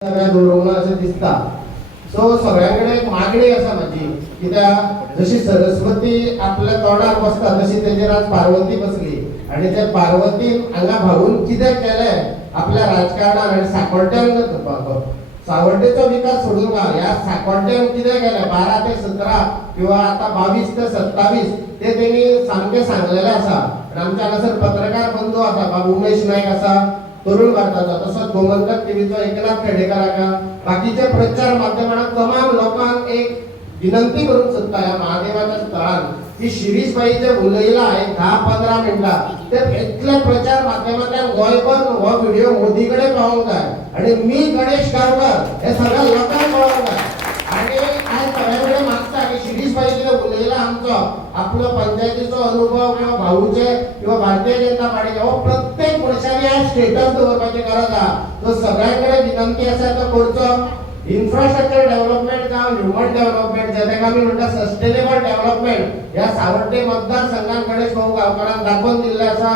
दवरवना अशें दिसता. सो सगळ्यांकडे एक मागणी आसा माझी, कित्याक जशी सरस्वती आपल्या तोंडार बसता तशी तेजेर आज पार्वती बसली आणि त्या पार्वतीन हांगा भावून कितें केलें आपल्या राजकारणान आनी सांकवाळट्यान सांवड्डेचो विकास सोडून घाल. ह्या सांकवाळट्यान कितें केलें 12 ते 17 किंवा आता 22 ते 27 ते तेणी सामकें सांगलेलें आसा. आनी आमच्या हांगासर पत्रकार बंधू आसा, बाबू उमेश नायक आसा तरुण भारताचो, तसोच गोमंतक टीव्हीचो एकनाथ खेडेकर, बाकीचे प्रचार माध्यमांक तमाम लोकांक एक विनंती करूंक सोदता ह्या महादेवाच्या स्थळान की शिरीषबाई जे उलयला एक 10-15 मिनटां ते इतले प्रचार माध्यमांतल्यान गोंयभर हो व्हिडिओ मोदी कडेन पावोंक जाय आणि मी गणेश गांवकर हे सगळ्या लोकांक कळोंक जाय. आणि आज सगळ्यांकडे मागता की शिरीषबाई जे उलयला आमचो आपलो पंचायतीचो अनुभव किंवा भाऊचे किंवा भारतीय जनता पार्टीचे हो प्रत्येक मनशाने आज स्टेटस दवरपाची गरज आहा. तो सगळ्यांकडे विनंती आसा तो करचो. इन्फ्रास्ट्रक्चर डेव्हलपमेंट जावं ह्युमन डेव्हलपमेंट जेका आमी म्हणटा सस्टेनेबल डेव्हलपमेंट ह्या सावड्डे मतदारसंघात गणेश भाऊ गांवकारान दाखोवन दिल्ले आसा.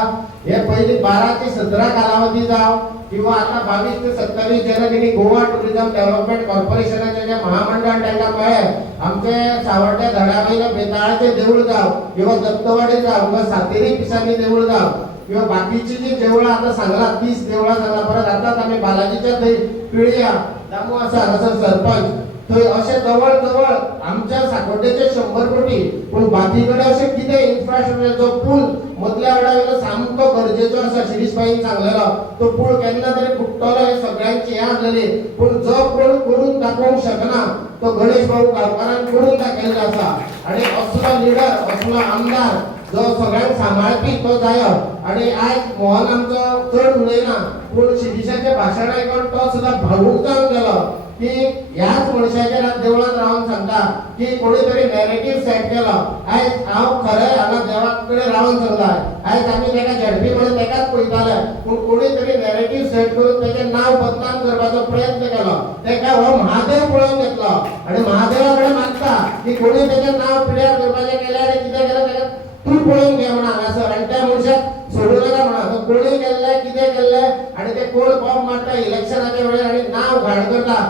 हे पयलीं 12 ते 17 कालावधी जावं किंवा आता 22 ते 27 जेन्ना तेणी गोवा टुरिझम डेव्हलपमेंट कॉर्पोरेशनाचे जे महामंडळ तांकां मेळ्ळें, आमचे सावड्ड्या धडावयले बेताळाचें देवूळ जावं किंवा दत्तवाडी जावं किंवा सातेरी पिसांनी देवूळ जावं किंवा बाकीची जी देवळां आता सांगला 30 देवळां सांगला. परत आताच आमी बालाजीच्या थंय पिळया दामू आसा हांगासर सरपंच थंय अशें जवळ जवळ आमच्या सांकवाळ्ळेचे 100 कोटी. पूण बाकी कडेन अशें कितें इन्फ्रास्ट्रक्चरचो पूल मदल्या वेळार सामको गरजेचो आसा. शिरीषबाईन सांगलेलो तो पूल केन्ना तरी फुटतलो हे सगळ्यांची हे आसलेली, पूण जो कोण करून दाखोवंक शकना तो गणेश भाऊ गांवकारान करून दाखयल्लो आसा. आनी असलो लिडर असलो आमदार जो सगळ्यांक सांबाळपी तो जायो. आणि आज मोहन आमचो चड उलयना पूण शिरीषाचें भाशण आयकून तो सुद्दां भावूक जावन गेलो की ह्याच मनशाचेर आज देवळांत रावन सांगता की कोणी तरी नॅरेटिव्ह सेट केलो. आयज हांव खरें हांगा देवा कडेन रावन सांगलां. आयज आमी ताका झडपी म्हणून ताकाच पळयताले, पूण कोणी तरी नॅरेटिव्ह सेट करून ताचें नांव बदनाम करपाचो प्रयत्न केलो. ताका हो महादेव पळोवन घेतलो आनी महादेवा कडेन मागता की कोणी ताचें नांव पिड्यार करपाचें केलें आनी कितें केलें ताका तूं पळोवन घे म्हणून हांगासर. आनी त्या मनशाक सोडूं नाका म्हणून कोणी केल्लें कितें केल्लें आनी ते कोण बॉम्ब मारता इलेक्शनाच्या वेळार आनी नांव घाण करता.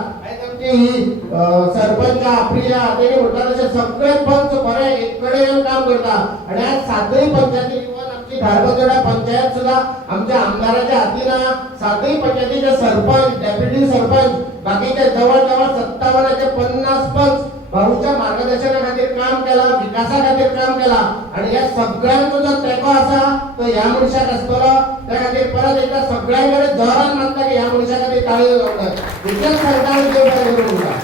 ही सरपंच प्रिया तेणी म्हणटा तशें सगळे पंच बरे एक कडेन काम करता. आनी आज 7य पंचायती इवन आमची धारबांदोडा पंचायत सुद्दां आमच्या आमदाराच्या हातीन आहा. 7य पंचायतीचे सरपंच डेप्युटी सरपंच बाकीचे जवळ जवळ 57 50 पंच भाऊच्या मार्गदर्शना खातीर काम केला, विकासा खातीर काम केला. आणि ह्या सगळ्यांचो जो तेको आसा तो ह्या मनशाक आसतलो. त्या खातीर परत एकदा सगळ्यांकडे जोरान मागता की ह्या मनशा खातीर ताळयो जावंक जाय. इतलेंच सांगता आनी देव बरें करूं.